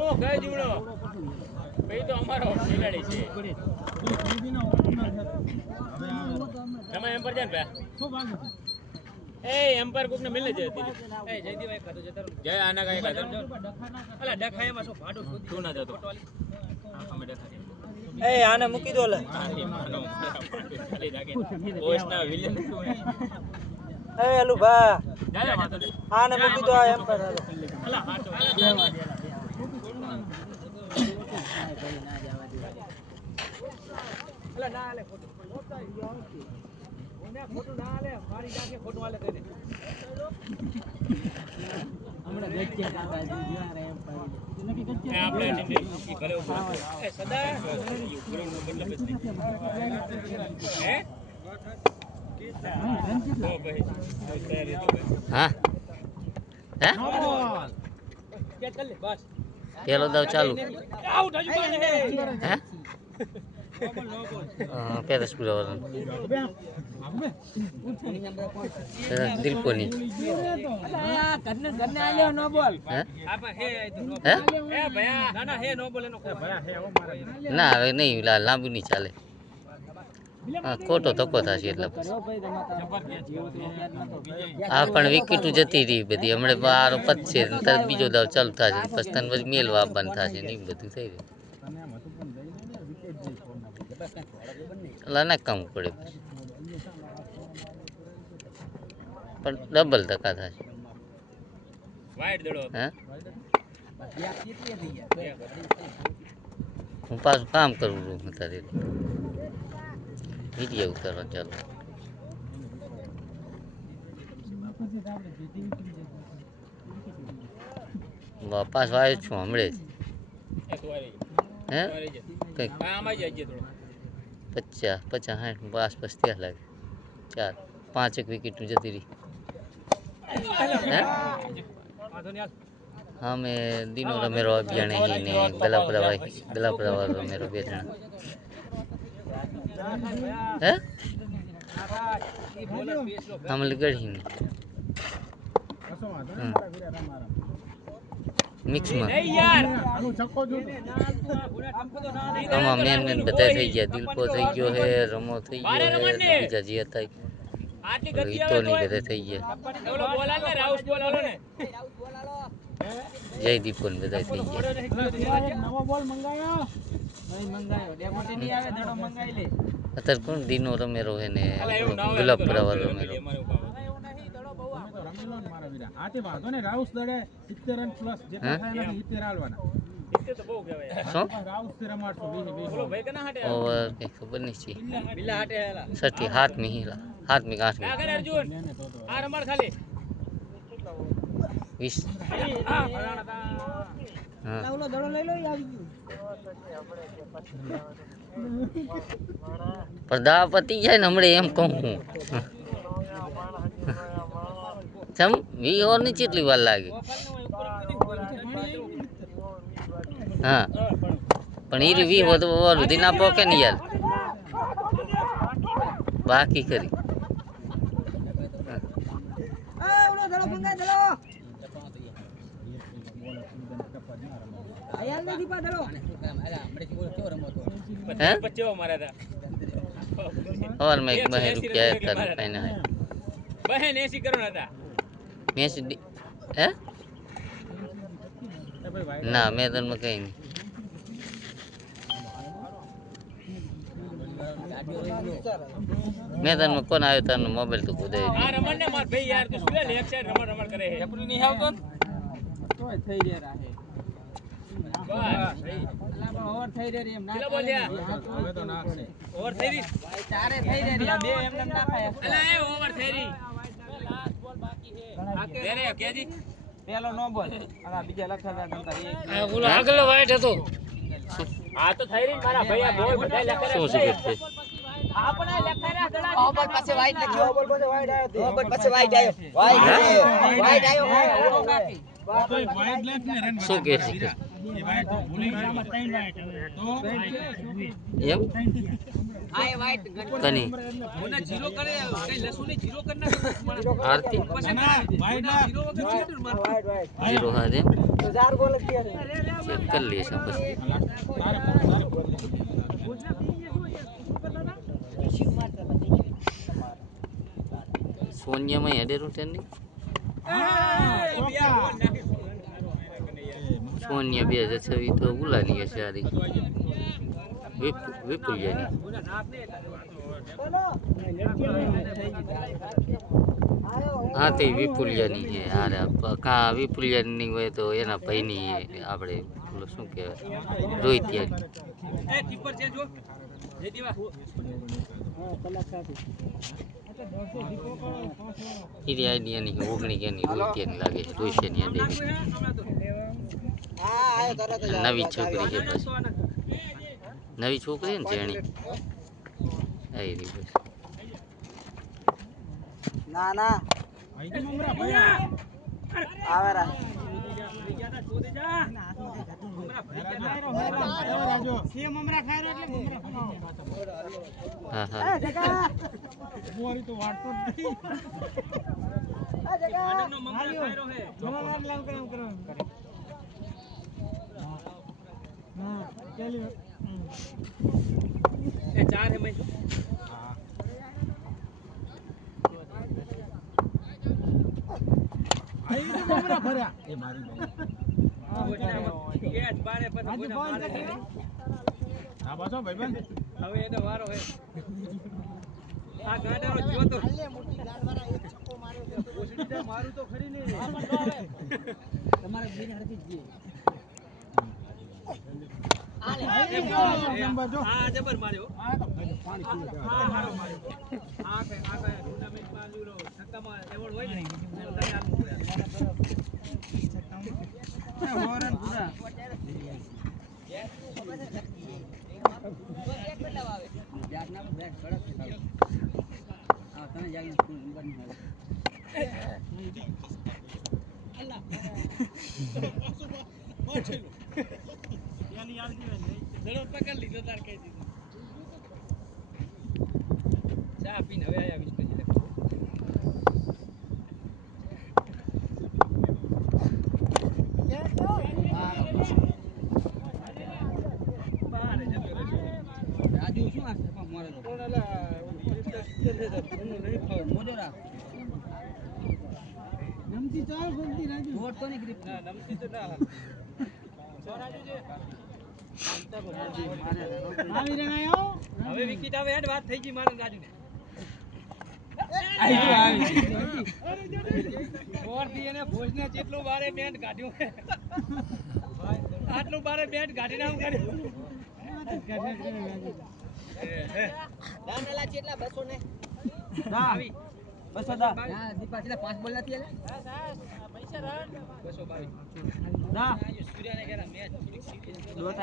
ઓ કઈ જીવડો કઈ તો અમારો ખેલાડી છે તમે એમ પર જાન પે શું માંગો એ એમ્પાયર કોક ને મિલે છે એ જયદીભાઈ કાતો જતર જય આના કાઈ કાતો અલા ડખાયામાં શું ભાડું તું ના જતો અમે ડખા એ આને મૂકી દો લે ઓસના વિલન એ અલુ ભા આને મૂકી દો આ એમ્પાયર અલા હાટો દેવા દે અલા ના લે ફોટો મોટા ગયો ઓને ફોટો ના લે મારી જાકે ફોટો આલે દે હમણા દેખીએ કાકા જીવા રે એમ પાડી નકી ગચ્ચે આપણે ઈ કરે એ સદા ગુરુ મતલબ જ નહીં હે હા હે કે ચાલ બસ પેલો દાવ ચાલુ આઉટ હજુ બાને હે પેરસપુરા વાળા દિલપોની ઘરને આલ્યો નો બોલ આપા હે હે ભયા ના ના હે નો બોલ એનો ભયા હે ઓ મારા ના હવે નહીં લાંબુ નહીં ચાલે ખોટો ધક્કો થશે એટલે આ પણ વિકેટ જતી રહી બધી હમણાં બારો પતશે તરત બીજો દાવ ચાલુ થશે પછી તને પછી મેલવા આપવાનું થશે ને બધું થઈ રહ્યું ના કામ પડે પણ ડબલ ધક્કા થશે હે હું પાછું કામ કરું છું અત્યારે વિડીયો ઉતારવા ચાલો વાપસ આવ્યો છું હમણે હે કંઈક 50-60 આસપાસ ત્યાં લાગે 4-5 વિકેટ જતી રહી હા મેં દિનો રમેરો અભિયાણે ને ગલાપરા રમેરો બે જણા હે અમલ ગઢી ની મિક્સમાં આમાં મેન બધા થઈ ગયા દિલપો થઈ ગયો હે રમો થઈ ગયો હે બીજા જે હતા હિતો ની બધા થઈ ગયા જયદીપો ને બધા થઈ ગયા અત્યારે કોણ દિનો રમેરો હે ને ગુલાબપુરા વાળો રમેરો આતે વાંધો ને રાઉસ દડે 70 રન પ્લસ જેટલા થાય ને 70 આલવાના 70 તો બહુ કહેવાય શું રાઉસ તે રમાડતો 20 બોલો ભાઈ કના હાટે ઓવર કે ખબર નહીં છે બિલ્લા હાટે હેલા સટી હાથ મી હિલા હાથ મી ગાંઠ આગળ અર્જુન આ રમાડ ખાલી 20 હા ઓલો દડો લઈ લો આવી ગયું પ્રજાપતિ જાય ને હમણે એમ કહું હું ચમ 20 ઓવર ની કેટલી વાર લાગે હા પણ ઈ 20 ઓવર સુધી ના પોકે ને યાર બાકી કરી और मैं 2 रुपया करना कहना है बहन ऐसी करो ना था मैच है ना मैदान में कहीं नहीं मैदान में कौन आयो था मोबाइल तो खुद है आ रमन ने मार भाई यार तो सुले लेफ्ट साइड रमन रमन करे है जपरी नहीं आवतो तो થઈ રે રાહે બસ સહી ઓવર થઈ રે એમ ના બોલ્યા હવે તો નાખશે ઓવર થઈ રી ભાઈ ચારે થઈ રે બે એમ ના ખાય અલા એ ઓવર થઈ રી લાસ્ટ બોલ બાકી હે દે રે કેજી પેલો નો બોલ આ બીજા લખતા તમતા એક ઓલો આગલો વાઈટ હતો આ તો થઈ રી મારા ભૈયા બોલ બધા લખે શું છે આપણે લખારા ગળા ઓવર પાસે વાઈટ લખ્યો ઓવર પાસે વાઈટ આવ્યો તો ઓવર પાસે વાઈટ આવ્યો વાઈટ આવ્યો કાકી વાઈટ લેફ્ટ ને રન શું કે છે એમ આ એ વાઈટ કની મોના જીરો કરે કઈ લસુની જીરો કર નાખે આરતી પછી વાઈટ જીરો વગર ચીટું માર જીરો હા એમ તો 4 ગોલ જ છે ચેક કરી લઈએ છે પછી સોનિયામાં હેડેરું છે ને સોનિયા 2026 તો ગુલાની હશે આરી વિપુલિયાની હા તે વિપુલિયાની છે અરે કા વિપુલિયાની હોય તો એના ભાઈની આપણે પેલું શું કહેવાય રોહિતિયાની એ કીપર છે જો જય દીવા એની આઈડિયાની ઓગણી કેની રોહિતિયાની લાગે છે રોહિતિયાની આઈડિયાની હા આયો તરત જ નવી છોકરી છે પછી નવી છોકરી ને જેણી આવી રહી બસ ના ના આવે રા હા હા ચાર है मैं હવે એનો વારો હે આ ગાડાનો જો તો છક્કો માર્યો છે ઓસડી મારું તો ખરી ને તમારે બેન હરખી જ આ જબર માર્યો આ તો પાણી માર્યો આ ટુર્નામેન્ટમાં લીલો છક્કામાં એવોર્ડ હોય ને તો તને આપવું પડે હોરન પૂરા ચા પીને હવે આયા વિષ્ણુ રાજુ શું આ મારેલો મોજોરા નમતી ચાલ ફોડતી રાજુ ફોડ તો નહીં ગ્રીપ ના નમતી તો ના રાજુ જે આવી રે આયો હવે વિકેટ આવે હેડ વાત થઈ ગઈ મારે રાજુ ને ફોર થી એને ભોજને જેટલું બારે બેન્ડ કાઢ્યો આટલું બારે બેન્ડ કાઢી નામ કર્યું દાનલા કેટલા 200 ને આવી 200 દા દીપા કેટલા 5 બોલ નથી આલે પૈસા રન 222 દા સૂર્યાને કેરા મેચ થોડીક સીરીયસ